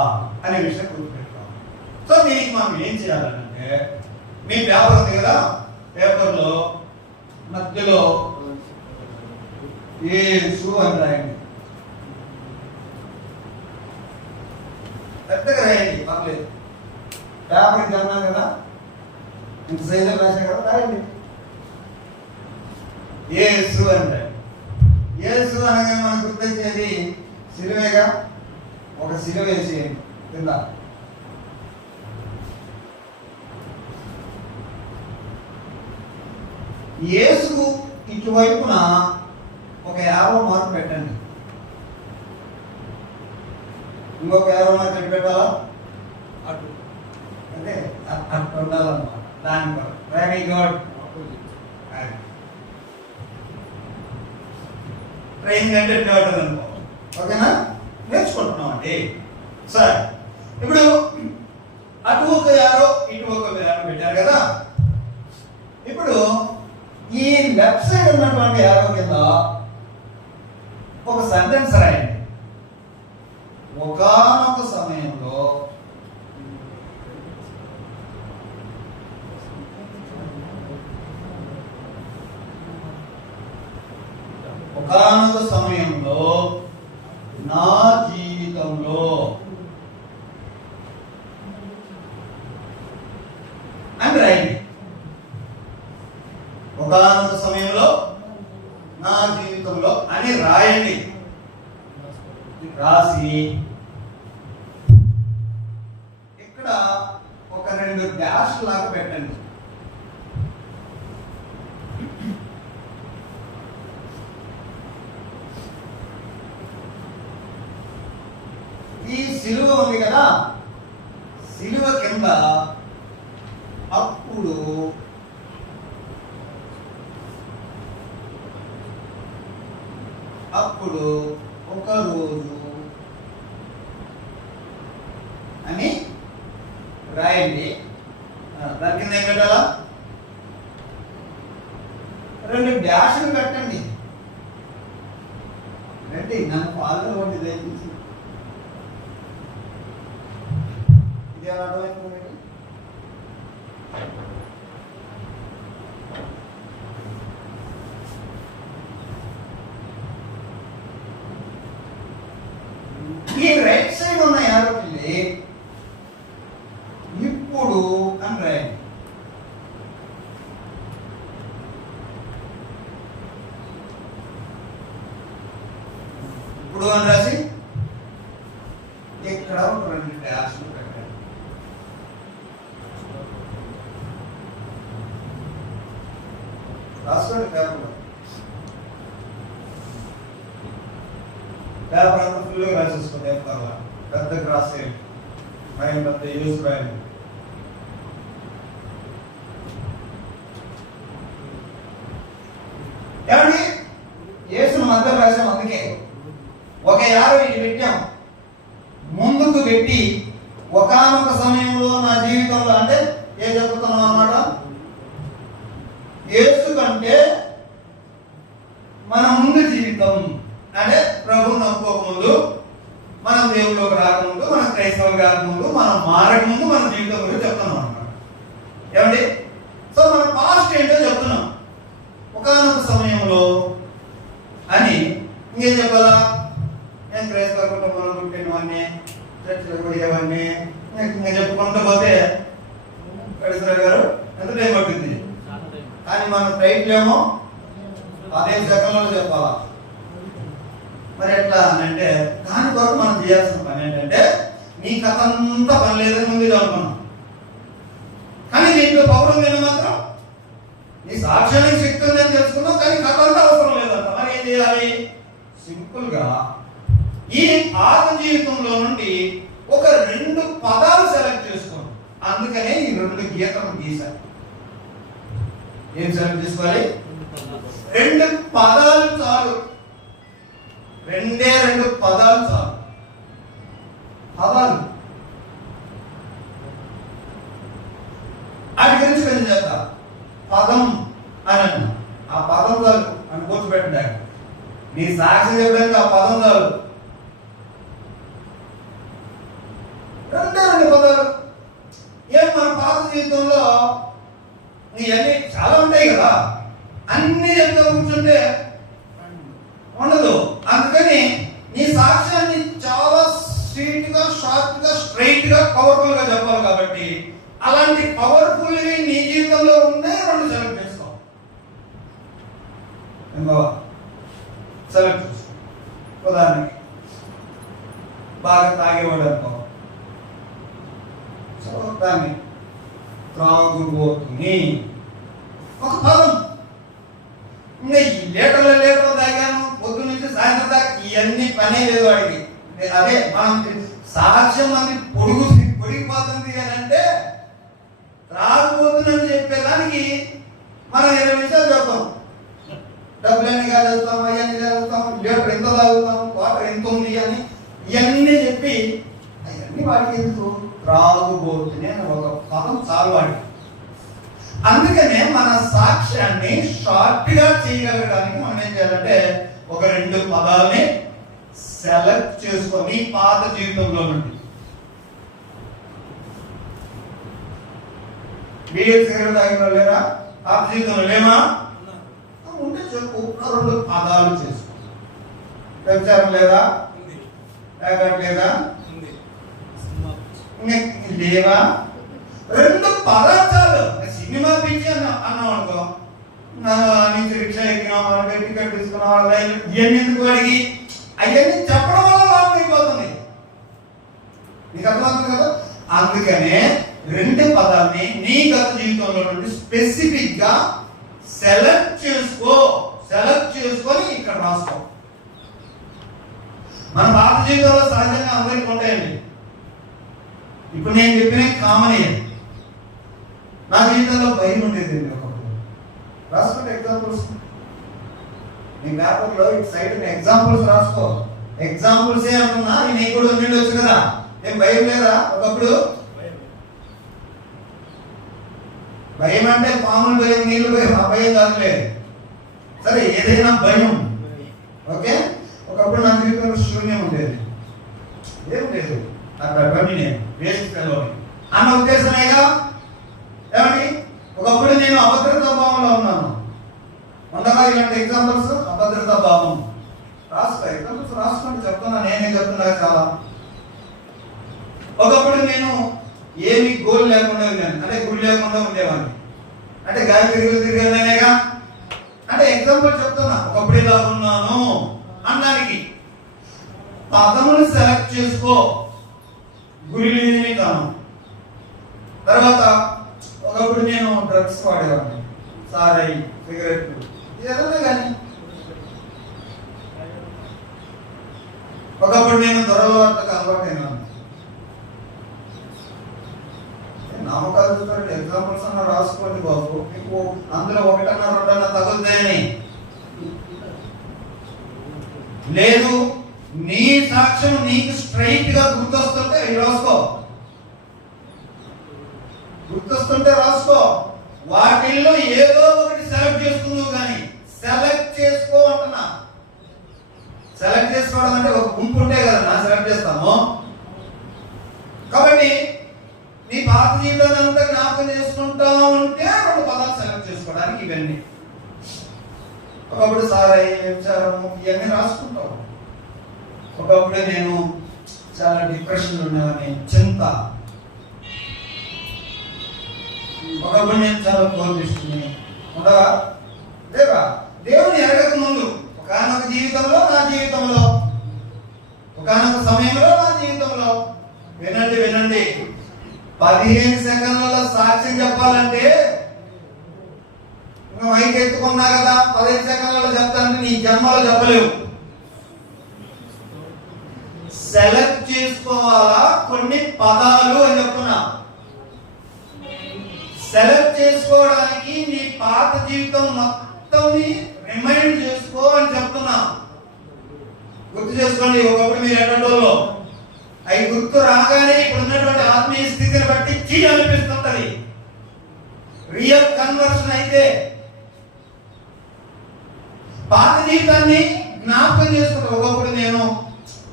అనే విషయం గుర్తుపెట్టుకోవాలి. సో దీనికి మనం ఏం చేయాలంటే, మీ పేపర్ ఉంది కదా, పేపర్లో మధ్యలో యేసు అని రాయండి. పెద్దగా రాయండి, పర్లేదు. పేపర్ ఇది అన్నా కదా, ఇంత సైజు రాసా కదా, రాయండి యేసు అని రాయండి. యేసు అనగా మనకు గుర్తొచ్చేది సిలువేగా. ఒక సిలువ వేసేయండి కింద. యేసు ఇటువైపున ఒక యారో మార్క్ పెట్టండి. ఇంకొక యారో మార్క్ ఎటు పెట్టాలా? అటు, అంటే అటు ఉండాలన్నమాట. దాని వెరీ గుడ్. ట్రైన్ కంటే ఉంటుంది అనుకో. ఓకేనా? నేర్చుకుంటున్నాం అండి. సరే, ఇప్పుడు అటు ఒక యారో ఇటు ఒక యారో పెట్టారు కదా. ఇప్పుడు ఈ లెఫ్ట్ సైడ్ ఉన్నటువంటి యారో కింద ఒక సెంటెన్స్ రాయండి. ఒకానొక సమయంలో నా జీవితంలో అని రాయండి. ఒకానొక సమయంలో నా జీవితంలో అని రాయండి. రాసి ఇక్కడ ఒక 2 డాష్ లాగా పెట్టండి. ఈ సిలువ ఉంది కదా, సిలువ కింద అప్పుడు అప్పుడు ఒక రోజు అని రాయండి. దాని కింద ఏం పెట్టాలా? 2 డాష్లు పెట్టండి. రండి, నన్ను ఫాలో అవ్వండి దయచేసి. ఇది ఎలా అర్థమైంది? ఈ రైట్ సైడ్ ఉన్న యారోకి ఇప్పుడు అని రాయండి. ఇప్పుడు అని రాసి ఇక్కడ ఒక 2 డాష్లు పెట్టండి. రాసుకోండి పేపర్. పేపర్ అంతా ఫుల్గా రాసేసుకోండి. పెద్ద క్రాస్ చేయండి, పైన పెద్ద యూస్ రాయండి. ఏమండి, యేసును మధ్యలో రాసాం. అందుకే ఒక యారో ఇటు పెట్టాం, ముందుకు పెట్టి ఒకానొక సమయంలో నా జీవితంలో, అంటే ఏం చెప్తున్నాం అన్నమాట, యేసు కంటే మన ముందు జీవితం, అంటే ప్రభువుని నమ్ముకోకముందు, మనం దేవుళ్ళలోకి రాకముందు, మన క్రైస్తవులు కాకముందు, మనం మారకముందు మన జీవితం గురించి చెప్తున్నాం అన్నమాట. ఏమండి, సో మన పాస్ట్ ఏంటో చెప్తున్నాం. ఒకానొక సమయంలో అని ఇంకేం చెప్పాలా? నేను క్రైస్తవ కుటుంబంలో పుట్టినవాడిని, చర్చిలో పోయేవాడిని, ఇంకా చెప్పుకుంటూ పోతే కడిసరావు గారు ఎంత టైం పట్టింది. కానీ మనం టైట్లు ఏమో 15 సెకండ్లలో చెప్పాలా. మరి ఎట్లా అని అంటే, దాని కొరకు మనం చేయాల్సిన పని ఏంటంటే, నీ కథ అంతా పని లేదని ముందు అనుకున్నాం, కానీ దీంట్లో పవర్ ఉందని మాత్రం, నీ సాక్ష్యానికి శక్తి ఉందని తెలుసుకున్నాం, కానీ కథ అంతా అవసరం లేదంట. మరి ఏం చేయాలి? సింపుల్ గా ఈ పాత జీవితంలో నుండి ఒక 2 పదాలు సెలెక్ట్ చేసుకోండి. అందుకనే ఈ 2 గీతలు గీశారు. ఏం సెలెక్ట్ చేసుకోవాలి? 2 పదాలు చాలు. 2 పదాలు చాలు. పదాలు వాటి గురించి కొంచెం చేస్తా. పదం అని అన్నా, ఆ పదం చాలు అని గుర్తుపెట్టడానికి. నీ సాక్షి చెప్పడానికి ఆ పదం చాలు. 2 పదాలు. ఏం మన పాత జీవితంలో ఇవన్నీ చాలా ఉంటాయి కదా, అన్ని చెప్తూ కూర్చుంటే ఉండదు. అందుకని నీ సాక్ష్యాన్ని చాలా స్ట్రీట్ గా, షార్ప్ గా, స్ట్రైట్ గా, పవర్ఫుల్ గా చెప్పాలి. కాబట్టి అలాంటి పవర్ఫుల్ నీ జీవితంలో ఉండే 2 సెలెక్ట్ చేసుకో. సెలెక్ట్ చేసుకో. ఉదాహరణకి బాగా తాగేవాడు అనుకో, సో దాన్ని త్రాగుబోతుని ఒక పదం. ఇంకా ఈ లీటర్లు తాగాను పొద్దు నుంచి సాయంత్రం దాకా, ఇవన్నీ పనే లేదు వాడికి. అదే మనం సాక్ష్యం మంది పొడిగిపోతుంది అని అంటే, త్రాగుబోతుందని చెప్పేదానికి మనం 20 నిమిషాలు చెప్తాం. డబ్బులన్నీ కాదేస్తాం, అవన్నీ కాదేస్తాం, లీటర్ ఎంత తాగుతాం, వాటర్ ఎంత ఉంది అని ఇవన్నీ చెప్పి, అవన్నీ వాడికి ఎందుకు? త్రాగుబోతుంది అని ఒక పదం చాలు వాడికి. అందుకనే మన సాక్ష్యాన్ని షార్ట్ గా చేయగలగడానికి మనం ఏం చేయాలంటే, ఒక 2 పదాలని సెలెక్ట్ చేసుకొని పాత జీవితంలో నుండి. బీఎల్ సిగరెట్ తాగిన లేరా? పాత జీవితంలో లేమా? ఉంటే చెప్పు. 2 పదాలు చేసుకో. వ్యభిచారం లేదా? తాగడం లేదా? లేవా? 2 పదార్థాలు. సినిమా పిచ్చి అన్నాం అనుకో, నుంచి రిక్షా ఎక్కినాం, టికెట్ తీసుకున్నాం, ఇవన్నీ ఎందుకు అడిగి అవన్నీ చెప్పడం వల్ల లాభం అయిపోతుంది. నీకు అర్థమవుతుంది కదా? అందుకనే 2 పదాలని నీ గత జీవితంలో నుండి స్పెసిఫిక్ గా సెలెక్ట్ చేసుకో. సెలెక్ట్ చేసుకొని ఇక్కడ రాసుకో. మన పాత జీవితంలో సహజంగా అందరికీ ఉంటాయండి. ఇప్పుడు నేను చెప్పిన కామన్. నా జీవితంలో భయం ఉండేది. ఒకప్పుడు రాసుకుంటే ఎగ్జాంపుల్స్ మీ పేపర్లో ఇటు సైడ్ ఎగ్జాంపుల్స్ రాసుకో. ఎగ్జాంపుల్సే అంటున్నా, నీకు కూడా ఉండొచ్చు కదా. ఏం భయం లేదా? ఒకప్పుడు భయం అంటే మామూలు భయం, నీళ్ళు భయం, ఆ భయం కాదులే. సరే, ఏదైనా భయం. ఓకే, ఒకప్పుడు నా జీవితంలో శూన్యం ఉండేది, ఏం లేదు, నాకు నేను వేస్ట్ అన్న ఉద్దేశమేగా. ఏమండి, ఒకప్పుడు నేను అభద్రతా భావంలో ఉన్నాను. ఉండగా ఇలాంటి ఎగ్జాంపుల్స్, అభద్రతా భావం రాసుకో. ఎగ్జాంపుల్స్ రాసుకోండి, చెప్తున్నా, నేనే చెప్తున్నా చాలా. ఒకప్పుడు నేను ఏమి గోల్ లేకుండా ఉన్నాను, అంటే గుడి లేకుండా ఉండేవాడిని, అంటే గాలి తిరిగేనేగా. అంటే ఎగ్జాంపుల్ చెప్తున్నా, ఒకప్పుడు ఇలా ఉన్నాను అనడానికి పదములు సెలెక్ట్ చేసుకో. గురి లేని కాను. తర్వాత ఒకప్పుడు నేను డ్రగ్స్ వాడేవాడిని, సారాయి, సిగరెట్, ఏదైనా కానీ. ఒకప్పుడు నేను దొరలవాట్లకు అలవాటైనాను. నామకాలు చూడండి, ఎగ్జాంపుల్స్ అన్న రాసుకోండి బాబు. మీకు అందులో ఒకటన్నా రెండన్నా తగులుతాయని లేదు. నీ సాక్ష్యం నీకు స్ట్రైట్ గా గుర్తొస్తుంటే రాసుకో, గుర్తొస్తుంటే రాసుకో. వాటిల్లో ఏదో ఒకటి సెలెక్ట్ చేసుకుందువు కానీ సెలెక్ట్ చేసుకో అంటున్నా. సెలెక్ట్ చేసుకోవడం అంటే ఒక గుంపు ఉంటే కదా నా సెలెక్ట్ చేస్తాము. కాబట్టి నీ పాత జీవితాన్ని అంతా జ్ఞాపకం చేసుకుంటా ఉంటే రెండు పదాలు సెలెక్ట్ చేసుకోవడానికి ఇవన్నీ. ఒకప్పుడు సారాయి, వ్యభిచారము, ఇవన్నీ రాసుకుంటావు. ఒకప్పుడు నేను చాలా డిప్రెషన్ ఉండేవాడిని, చింత. ఒకప్పుడు నేను చాలా కోల్పిస్తుంది ఉండగా లేవా. దేవుని ఎరగక ముందు ఒకనొక జీవితంలో, నా జీవితంలో, ఒకనొక సమయంలో, నా జీవితంలో, వినండి వినండి, 15 సెకండ్లలో సాక్ష్యం చెప్పాలంటే మైక్ ఎత్తుకున్నా కదా, 15 సెకండ్లలో చెప్తానంటే నీ జన్మలో చెప్పలేవు. సెలెక్ట్ చేసుకోవాలా కొన్ని పదాలు అని చెప్తున్నా. సెలెక్ట్ చేసుకోవడానికి నీ పాత జీవితం మొత్తం రిమైండ్ చేసుకో అని చెప్తున్నా. గుర్తు చేసుకోండి. ఒకప్పుడు మీరు ఎన్నడోలో అవి గుర్తు రాగానే ఇప్పుడు ఉన్నటువంటి ఆత్మీయ స్థితిని బట్టి చీ అనిపిస్తుంటది. రియల్ కన్వర్షన్ అయితే పాత జీవితాన్ని జ్ఞాపకం చేసుకుంటా. ఒకప్పుడు నేను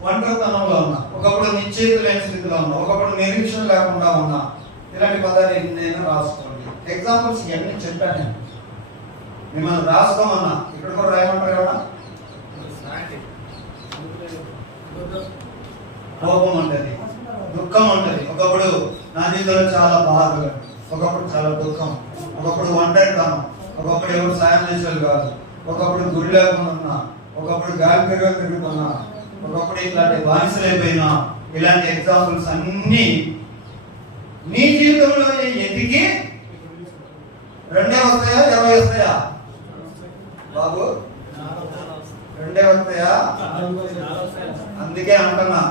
ఒంటరితనంలో ఉన్నా, ఒకప్పుడు నిశ్చేత లేని స్థితిలో ఉన్నా, ఒకప్పుడు నిరీక్షణ లేకుండా ఉన్నా. ఇలాంటి పదాలు నేను రాసుకోండి. ఎగ్జాంపుల్స్ ఇవన్నీ చెప్పాను నేను, మిమ్మల్ని రాసుకోమన్నా. ఇక్కడ కూడా రాయమంటారు కదా. కోపం ఉంటుంది, దుఃఖం ఉంటుంది. ఒకప్పుడు నా జీవితంలో చాలా బాధ, ఒకప్పుడు చాలా దుఃఖం, ఒకప్పుడు ఒంటరితనం, ఒకప్పుడు ఎవరు సాయం చేసేది కాదు, ఒకప్పుడు గురి లేకుండా ఉన్నా, ఒకప్పుడు గాలి తిరుగుతున్నా, ఒకప్పుడు ఇట్లాంటి బానిసలైపోయినా. ఇలాంటి ఎగ్జాంపుల్స్ అన్ని నీ జీవితంలో ఎదిగి 2 వస్తాయా 20 వస్తాయా బాబు? 2 వస్తాయా? అందుకే అంటున్నా,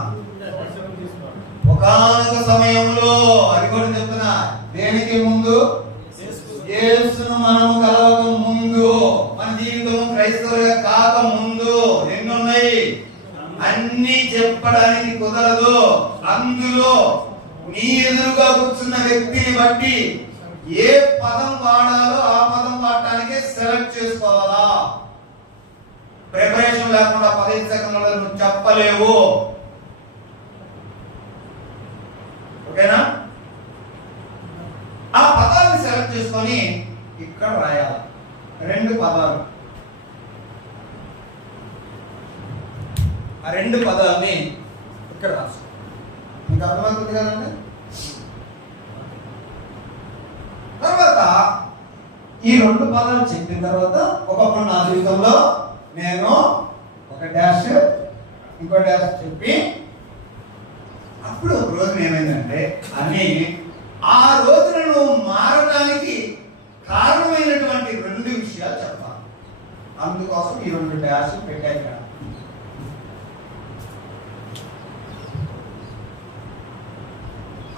ఒకానొక సమయంలో, అది కూడా చెప్తున్నా, దేనికి ముందు? యేసును మనము కలవక ముందు, మన జీవితం క్రైస్తవులుగా కాక ముందు ఎన్నున్నాయి. అన్ని చెప్పడానికి కుదరదు. అందులో నీ ఎదురుగా కూర్చున్న వ్యక్తిని బట్టి ఏ పదం వాడాలో ఆ పదం వాడటానికి సెలెక్ట్ చేసుకోవాలా. ప్రిపరేషన్ లేకుండా 15 సెకండ్లలో నువ్వు చెప్పలేవు. ఓకేనా? ఆ పదాన్ని సెలెక్ట్ చేసుకొని ఇక్కడ రాయాలి. 2 పదాలు. ఆ 2 పదాలని ఇక్కడ రాసుకో. మీకు అర్థమవుతుంది కదండి? తర్వాత ఈ 2 పదాలు చెప్పిన తర్వాత ఒకప్పుడు నా జీవితంలో నేను ఒక డాష్ ఇంకో డాష్ చెప్పి, అప్పుడు ఒక రోజున ఏమైందంటే అని ఆ రోజున నువ్వు మారడానికి కారణమైనటువంటి 2 విషయాలు చెప్పాలి. అందుకోసం ఈ 2 డాష్ పెట్టాను.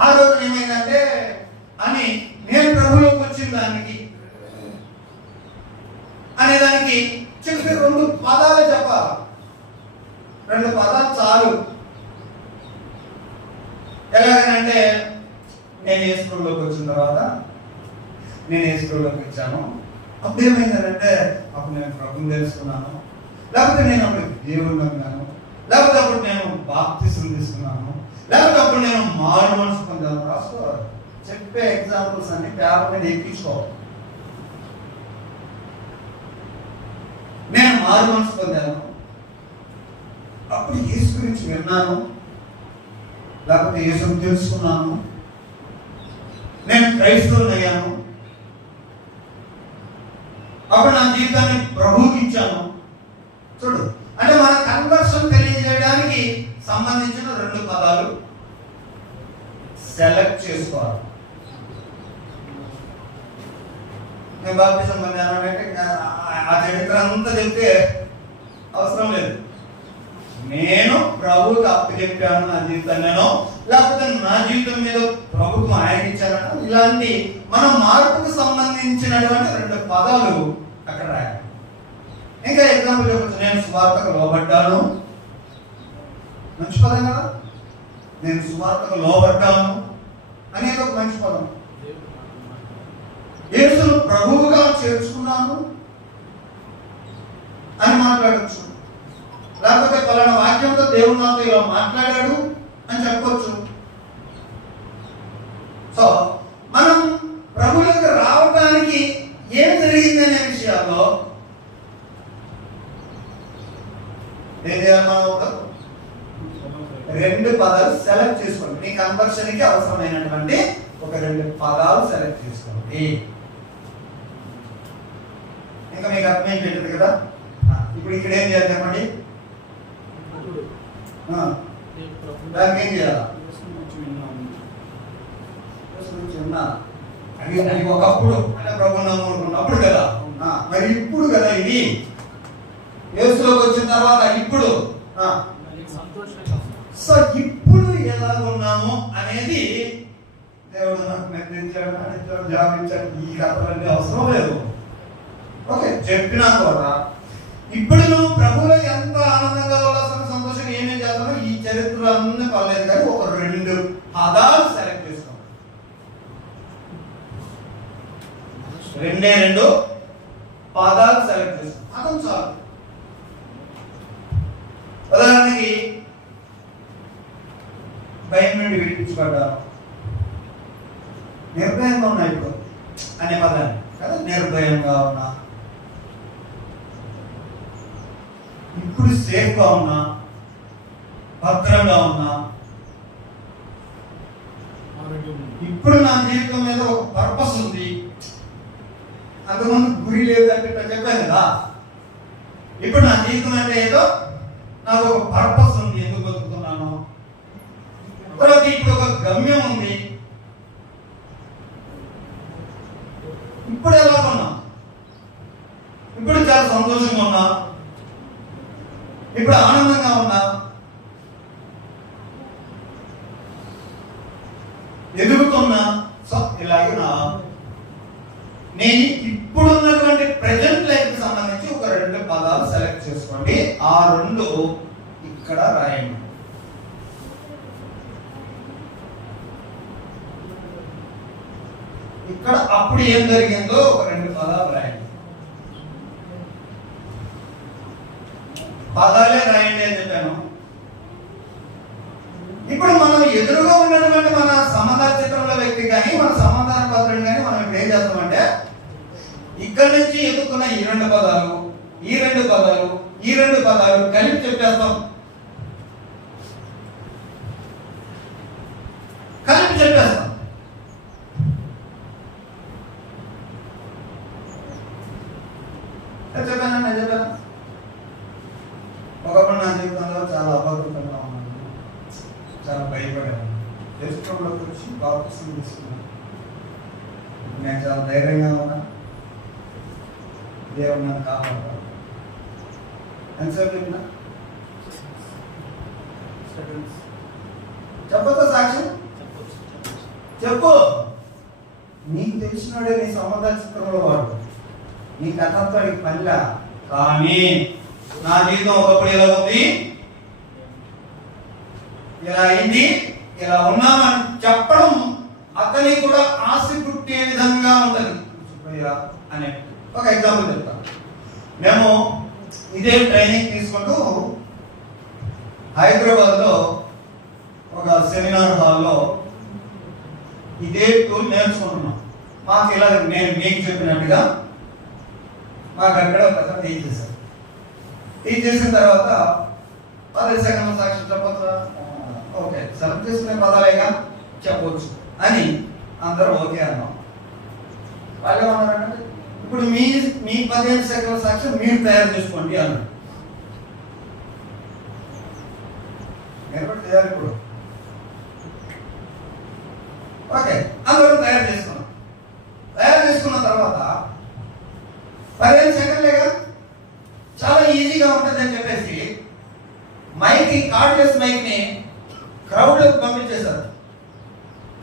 ఆ రోజు ఏమైందంటే అని నేను ప్రభువులోకి వచ్చిన దానికి అనేదానికి చెప్పి 2 పదాలు చెప్పాలి. 2 పదాలు చాలు. ఎలాగనంటే నేను ఏ స్కూల్లోకి వచ్చిన తర్వాత నేను ఏ స్కూల్లోకి వచ్చాను, అప్పుడు ఏమైందంటే అప్పుడు నేను ప్రభుని తెలుసుకున్నాను, లేకపోతే నేను అప్పుడు దేవుడిని నమ్మాను, లేకపోతే అప్పుడు నేను బాప్తిసం తీసుకున్నాను, లేకపోతే అప్పుడు నేను మారు మనసు పొందాను. రాసుకోవాలి. చెప్పే ఎగ్జాంపుల్స్ అన్ని పేపర్ మీద ఎక్కించుకోవాలి. నేను మారు మనసు పొందాను, అప్పుడు యేసు గురించి విన్నాను, లేకపోతే యేసుని తెలుసుకున్నాను, నేను క్రైస్తవుని అయ్యాను, అప్పుడు నా జీవితాన్ని ప్రభువుకి ఇచ్చాను. చూడు, అంటే మన కన్వర్షన్ తెలియజేయడానికి సంబంధించిన 2 పదాలు సెలెక్ట్ చేసుకోవాలి. నేను బాప్తిసం పొందాను అంటే ఆ చరిత్ర అంతా చెప్తే అవసరం లేదు. నేను ప్రభువుకి అప్పచెప్పాను నా జీవితాన్ని, లేకపోతే నా జీవితం మీద ప్రభుత్వం ఆయన ఇచ్చానో, ఇలాంటి మన మార్పుకు సంబంధించినటువంటి 2 పదాలు అక్కడ రాయాలి. ఇంకా ఎగ్జాంపుల్ చెప్పచ్చు. నేను సువార్తకు లోబడ్డాను, మంచి పదం కదా. నేను సువార్తకు లోబడ్డాను అనేది ఒక మంచి పదం. యేసును ప్రభువుగా చేర్చుకున్నాను అని మాట్లాడచ్చు, లేకపోతే పలానా వాక్యంతో దేవుడు నాతో ఇలా మాట్లాడాడు అని చెప్పొచ్చు. సో మనం ప్రభువులకు రావడానికి ఏం జరిగింది అనే విషయాల్లో ఏం చేయాలి? మనం ఒక 2 పదాలు సెలెక్ట్ చేసుకోండి. మీ కన్వర్షన్కి అవసరమైనటువంటి ఒక 2 పదాలు సెలెక్ట్ చేసుకోండి. ఇంకా మీకు అర్థమైపోయింది కదా. ఇప్పుడు ఇక్కడ ఏం చేయాలి చెప్పండి? దానికి ఏం చేయాలి? అది ఒకప్పుడు అంటే ప్రభు నమ్ముకున్నప్పుడు కదా. మరి ఇప్పుడు కదా ఇది యేసులోకి వచ్చిన తర్వాత ఇప్పుడు సో ఇప్పుడు ఎలా ఉన్నాము అనేది దేవుడు నాకు నిర్ణయించాడు, జాబించాడు. ఈ కథలన్నీ అవసరం లేదు. ఓకే, చెప్పినా కూడా ఇప్పుడు నువ్వు ప్రభువులో ఎంత ఆనందంగా ఉల్లాసంగా సంతోషంగా ఏమేం చేస్తానో ఈ చరిత్ర అన్నీ పర్లేదు, కానీ ఒక 2 పదాలు సెలెక్ట్ చేసుకో. 2 పదాలు సెలెక్ట్ చేసుకో. పదం చాలు. ఉదాహరణకి భయం నుండి విడిపించబడ్డాను, నిర్భయంగా ఉన్నా ఇప్పుడు అనే పదాన్ని కదా. నిర్భయంగా ఉన్నా, ఇప్పుడు సేఫ్గా ఉన్నా, భద్రంగా ఉన్నా, ఇప్పుడు నా జీవితం మీద ఒక పర్పస్ ఉంది. అంతకుముందు గురి లేదంటే చెప్పాను కదా. ఇప్పుడు నా జీవితం అంటే ఏదో నాకు ఒక పర్పస్ ఉంది, ఎందుకు బతుకుతున్నాను. తర్వాత ఇప్పుడు ఒక గమ్యం ఉంది. ఇప్పుడు ఎలా ఉన్నా? ఇప్పుడు చాలా సంతోషంగా ఉన్నా, ఇప్పుడు ఆనందంగా ఉన్నా, ఎదుగుతున్నా. సో ఇలాగే నేను ఇప్పుడున్నటువంటి ప్రెజెంట్ లైఫ్ కి సంబంధించి ఒక 2 పదాలు సెలెక్ట్ చేసుకోండి. ఆ 2 ఇక్కడ రాయండి. ఇక్కడ అప్పుడు ఏం జరిగిందో ఒక 2 పదాలు రాయండి. పదాలే రాయండి అని చెప్పాను. ఇప్పుడు మనం ఎదురుగా ఉన్నటువంటి మన సమాధాన చిత్రంలో వ్యక్తి కానీ మన సమాధాన పత్రుడు కానీ మనం ఇప్పుడు ఏం చేస్తామంటే ఇక్కడ నుంచి ఎదుర్కొన్న ఈ 2 పదాలు, ఈ 2 పదాలు, ఈ 2 పదాలు కలిపి చెప్పేస్తాం. కలిపి చెప్పేస్తాం. చెప్పాను. ఒకప్పుడు నా జీవితంలో చాలా అభద్రతంగా ఉన్నాను, చాలా భయపడాను. రెస్టారెంట్లోకి వచ్చి బాప్తిసం తీసుకున్నాను. నేను చాలా ధైర్యంగా ఉన్నా, దేవుడు నన్ను కాపాడాడు. ఎంతసేపు చెప్పినా చెప్పొద్దా సాక్ష్యం? చెప్పు. నీకు తెలిసినాడే నీ సంబంధాల చిత్రంలో వాడు. నీ కథంతో పనిలా కానీ నా జీవితం ఒకప్పుడు ఇలా ఉంది, ఇలా అయింది, ఇలా ఉన్నామని చెప్పడం అతనికి కూడా ఆశ పుట్టే విధంగా ఉంటుంది అనే ఒక ఎగ్జాంపుల్ చెప్తాను. మేము ఇదే ట్రైనింగ్ తీసుకుంటూ హైదరాబాద్లో ఒక సెమినార్ హాల్లో ఇదే టూల్ నేర్చుకుంటున్నాం. మాకు ఇలా నేను మీకు చెప్పినట్టుగా మాకు అక్కడ ఒక టీచ్ చేశారు. టీచ్ చేసిన తర్వాత 10 సెకండ్ల సాక్షి చెప్పొచ్చా? ఓకే, సెలెక్ట్ చేసుకునే పదాలేగా చెప్పవచ్చు అని అందరూ ఓకే అన్నాం. వాళ్ళు ఏమన్నారంటే ఇప్పుడు మీ 15 సెకండ్ల సాక్షి మీరు తయారు చేసుకోండి అన్నారు. చేయాలి ఇప్పుడు. ఓకే, అందరం తయారు చేసుకున్నాం. తయారు చేసుకున్న తర్వాత 15 సెకండ్లేగా చాలా ఈజీగా ఉంటుంది అని చెప్పేసి కార్డ్లెస్ మైక్ ని క్రౌడ్లోకి పంపించేశారు.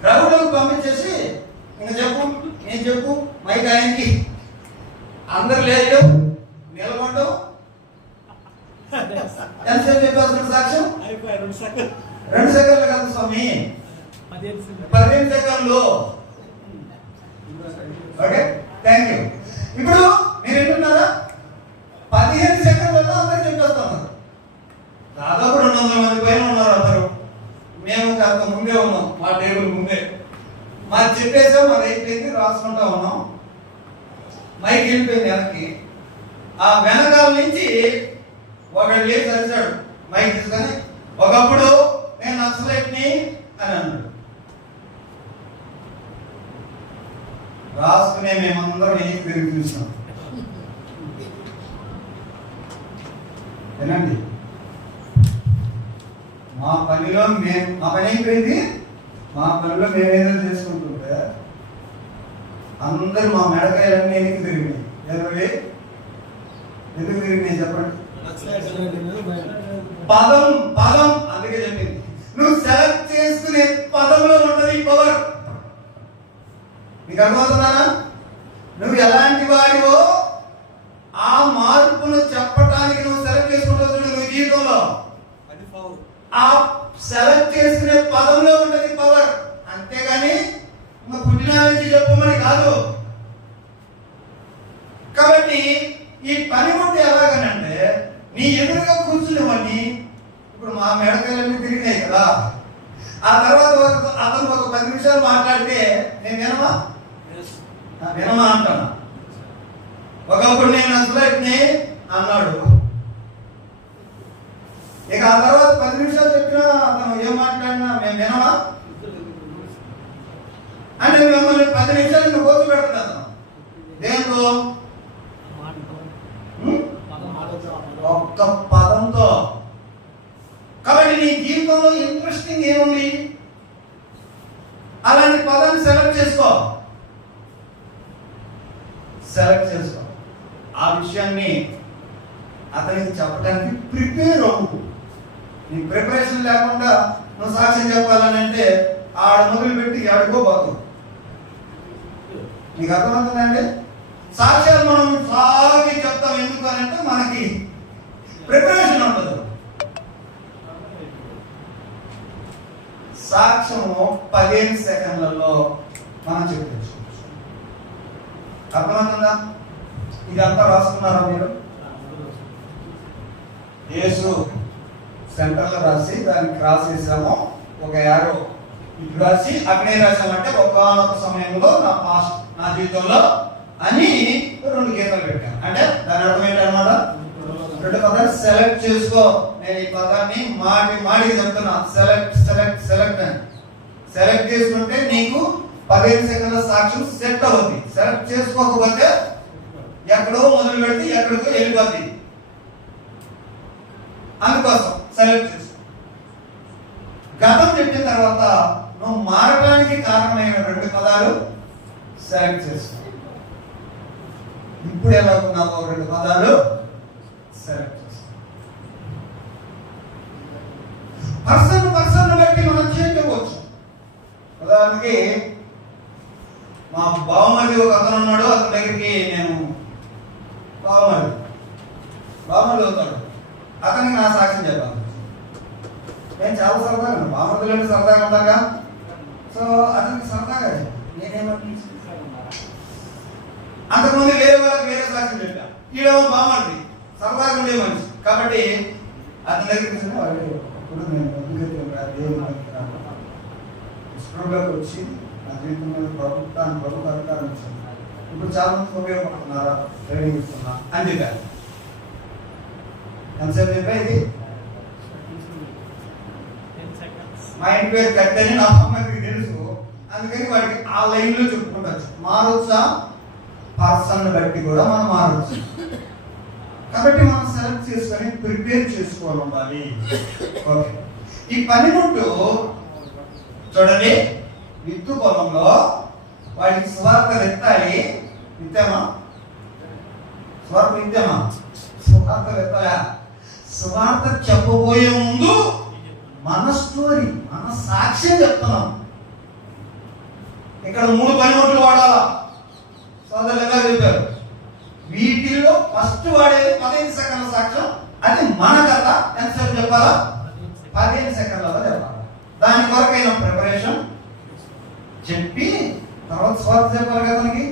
క్రౌడ్లోకి పంపించేసి ఇంకా చెప్పు, నేను చెప్పు, మైక్ ఆయనకి, అందరు లేదు నిలబడ్డం. ఎంతసేపు చెప్పాల్సిన సాక్ష్యం? 2 సెకండ్లు కదా స్వామి, 15 సెకండ్లు. Okay, thank you. ఇప్పుడు మీరు ఏంటున్నారా? 15 సెకండ్లలో అందరు చెప్పేస్తున్నారు. దాదాపు 200 మంది పైన ఉన్నారు అందరూ. మేము కాస్త ముందే ఉన్నాం, మా టేబుల్ ముందే. మాది చెప్పేసాం, మాది అయిపోయింది, రాసుకుంటా ఉన్నాం. మైక్ వెళ్ళిపోయింది వెనక్కి. ఆ వెనకాల నుంచి ఒకడు లేచి వచ్చాడు మైక్ తీసుకొని, ఒకప్పుడు నేను నక్సలైట్ని అని అన్నాడు. రాసుకునే మేమందరం వెనక్కి తిరిగి చూసినాం. వినండి, మా పని అయిపోయింది. మా పనిలో మేమేదో చేసుకుంటుంటే అందరు మా మెడకాయలన్నీ వెనక్కి తిరిగినాయి. ఎందుకు తిరిగినాయి చెప్పండి? పదం అందుకే చెప్పింది. నువ్వు సెలెక్ట్ చేసుకునే పదంలో ఉంటది పవర్. నీకు అర్థమవుతుందా? నువ్వు ఎలాంటి వాడివో ఆ మార్పును చెప్పటానికి నువ్వు సెలెక్ట్ చేసుకుంటావు. నువ్వు జీవితంలో ఆ సెలెక్ట్ చేసుకునే పదంలో ఉంటది పవర్. అంతేగాని నువ్వు పుట్టిన నుంచి చెప్పమని కాదు. కాబట్టి ఈ పనిముట్టు ఎలాగనంటే నీ ఎదురుగా కూర్చునేవన్నీ ఇప్పుడు మా మెడకాయలన్నీ తిరిగినాయి కదా. ఆ తర్వాత అతను ఒక 10 నిమిషాలు మాట్లాడితే నేను వినమా అంటాను. ఒకప్పుడు నేను అసలు అన్నాడు. ఇక ఆ తర్వాత 10 నిమిషాలు చెప్పినా అతను ఏం మాట్లాడినా మేము వినమా అంటే మిమ్మల్ని 10 నిమిషాలు నువ్వు కోర్టు పెడుతున్నాను. దేంతో? ఒక్క పదంతో. కాబట్టి నీ జీవితంలో ఇంట్రెస్టింగ్ ఏముంది? అలాంటి పదాన్ని సెలెక్ట్ చేసుకో. ఆ విషయాన్ని అతనికి చెప్పడానికి ప్రిపేర్ అవ్వు. నీ ప్రిపరేషన్ లేకుండా నువ్వు సాక్ష్యం చెప్పాలని అంటే ఆడ మొదలు పెట్టి ఆడుకోబోతుంది. నీకు అర్థమవుతుందండి? సాక్ష్యాలు మనం సాగి చెప్తాం. ఎందుకు అని అంటే మనకి ప్రిపరేషన్ ఉండదు. సాక్ష్యము 15 సెకండ్లలో మనం చెప్పచ్చు. అర్థమవుతుందా? ఇదంతా రాసుకున్నారా మీరు? యేసు సెంటర్లో రాసి దానికి క్రాస్ చేసాము. ఒక యారో ఇటు రాసి అక్కడే రాసామంటే ఒకానొక సమయంలో నా జీవితంలో అని 2 గీతలు పెట్టాను. అంటే దాని అర్థం ఏంటన్నమాట? 2 పదాలు సెలెక్ట్ చేసుకో. నేను ఈ పదాన్ని మాటికి చెప్తున్నా. సెలెక్ట్ అని సెలెక్ట్ చేసుకుంటే నీకు 15 సెకండ్ల సాక్ష్యం సెట్ అవుతుంది. సెలెక్ట్ చేసుకోకపోతే ఎక్కడో మొదలు పెడితే ఎక్కడికో వెళ్ళిపోద్ది. అందుకోసం సెలెక్ట్ చేసుకో. గతం చెప్పిన తర్వాత నువ్వు మారడానికి కారణమైన 2 పదాలు సెలెక్ట్ చేసుకో. ఇప్పుడు ఎలా ఉన్నావో 2 పదాలు సెలెక్ట్ చేసుకో. పర్సన్ బట్టి మనం చేంజ్ అవ్వచ్చు. ఉదాహరణకి మా బావమరిది ఒక అతను ఉన్నాడు. అతని దగ్గరికి నేను బావమరిది బామర్ది అవుతాడు, అతనికి నా సాక్ష్యం చెప్పాలి. నేను చాలా సరదాగా బామర్దులు సరదాగా ఉంటాగా, సో అతనికి సరదాగా నేనేమని అంతకుముందు వేరే వాళ్ళకి వేరే సాక్ష్యం చెప్పా, ఈడేమో బామర్ది సరదాగా ఉండే మనిషి కాబట్టి అతని దగ్గరికి ఇప్పుడు నేను స్కూల్లోకి వచ్చి నా జీవితం మీద ప్రభుత్వ అధికారం ఇచ్చింది. ఇప్పుడు చాలా మంది ఉపయోగపడుతున్నారా, ట్రైనింగ్ ఇస్తున్నా అని చెప్పారు. ఎంతసేపు చెప్పా ఇది? మా ఇంటి పేరు కట్టని నా అమ్మకి తెలుసు, అందుకని వాడికి ఆ లైన్లో చెప్పుకుంటచ్చు. మారొచ్చా? పర్సన్ బట్టి కూడా మనం మారవచ్చు. కాబట్టి మనం సెలెక్ట్ చేసుకొని ప్రిపేర్ చేసుకోవాలి ఉండాలి. ఓకే, ఈ పనిముట్టు చూడండి, విత్తు పొలంలో వాడికి సువార్త ఎత్తాలి. విత్తామా? సువార్త విత్తామా? సువార్త ఎత్తాలా? సువార్త చెప్పబోయే ముందు మన స్టోరీ, మన సాక్ష్యం చెప్తున్నాం. ఇక్కడ 3 పనిముట్లు వాడాలా, సోదరులుగా చెప్పారు. వీటిల్లో ఫస్ట్ వాడేది 15 సెకండ్ల సాక్ష్యం. అది మన కథ. ఎంతసేపు చెప్పాలా? 15 సెకండ్లలో చెప్పాలి. దాని కొరకైన ప్రిపరేషన్ చెప్పి తర్వాత స్వార్థ చెప్పాలి కదా, అతనికి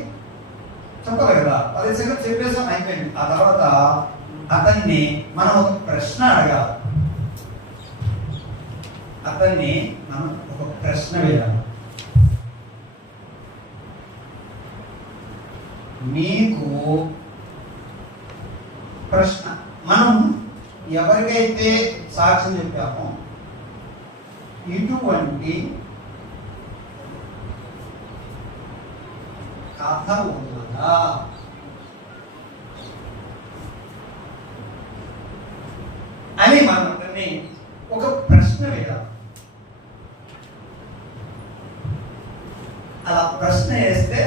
చెప్పాలి కదా. 15 సెకండ్లు చెప్పేసాం, అయిపోయింది. ఆ తర్వాత అతన్ని మనం ఒక ప్రశ్న అడగాలి. అతన్ని మనం ఒక ప్రశ్న వేయాలి. మీకు ప్రశ్న, మనం ఎవరికైతే సాక్ష్యం చెప్పామో ఇటువంటి కథ ఉన్నదా అని మనం అతన్ని ఒక ప్రశ్న వేయాలి. అలా ప్రశ్న వేస్తే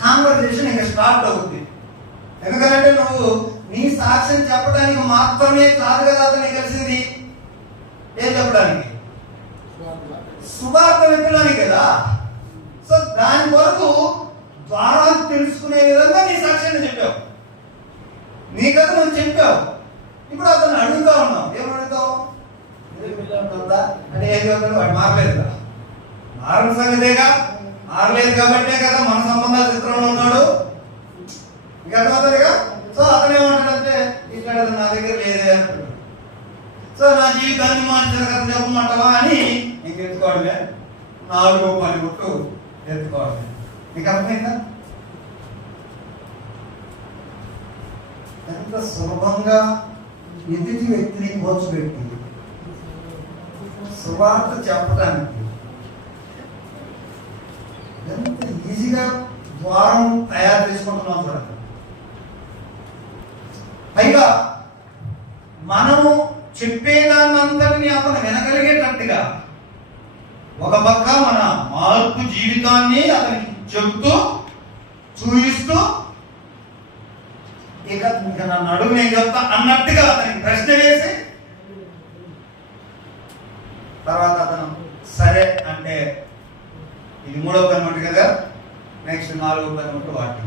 కాన్వర్జేషన్ ఇంకా స్టార్ట్ అవుతుంది. ఎందుకంటే నువ్వు నీ సాక్ష్యం చెప్పడానికి మాత్రమే కాదు కదా అతన్ని కలిసింది. ఏం చెప్పడానికి? సువార్త విత్తడానికి కదా. సో దాని వరకు ద్వారా తెలుసుకునే విధంగా నీ సాక్ష్యాన్ని చెప్పావు. నీ కథ నువ్వు చెప్పావు. ఇప్పుడు అతను అడుగుతా ఉన్నావు. ఏమడుగుతావు? అంటే ఏం చెప్తాడు? వాడు మారలేదు కదా. మారిన సంగతేగా, మారలేదు కాబట్టే కదా మన సంబంధాల చిత్రంలో ఉన్నాడు. ఇంకా అర్థమవుతుందిగా. సో అతను ఏమంటాడంటే ఇక్కడ నా దగ్గర లేదే అంటాడు. సో నా జీవితాన్ని మార్చిన కథ చెప్పమంటావా అని ఇంక ఎత్తుకోవడమే. 4 పనిముట్లు ఎత్తుకోవడమే. నీకు అర్థమైందా? ఎంత సులభంగా ఎదుటి వ్యక్తిని కోర్చుపెట్టి సువార్త చెప్పడానికి ఎంత ఈజీగా ద్వారం తయారు చేసుకుంటున్నాం చూడండి. పైగా మనము చెప్పేదాన్నంతటిని అతను వినగలిగేటట్టుగా ఒక పక్క మన మార్పు జీవితాన్ని అతనికి చెబుతూ చూపిస్తూ ఇక నన్ను అడుగు నేను చెప్తా అన్నట్టుగా అతనికి ప్రశ్న వేసి తర్వాత అతను సరే అంటే ఇది 3వ పనిముట్టు కదా, నెక్స్ట్ 4వ పనిముట్టు వాటి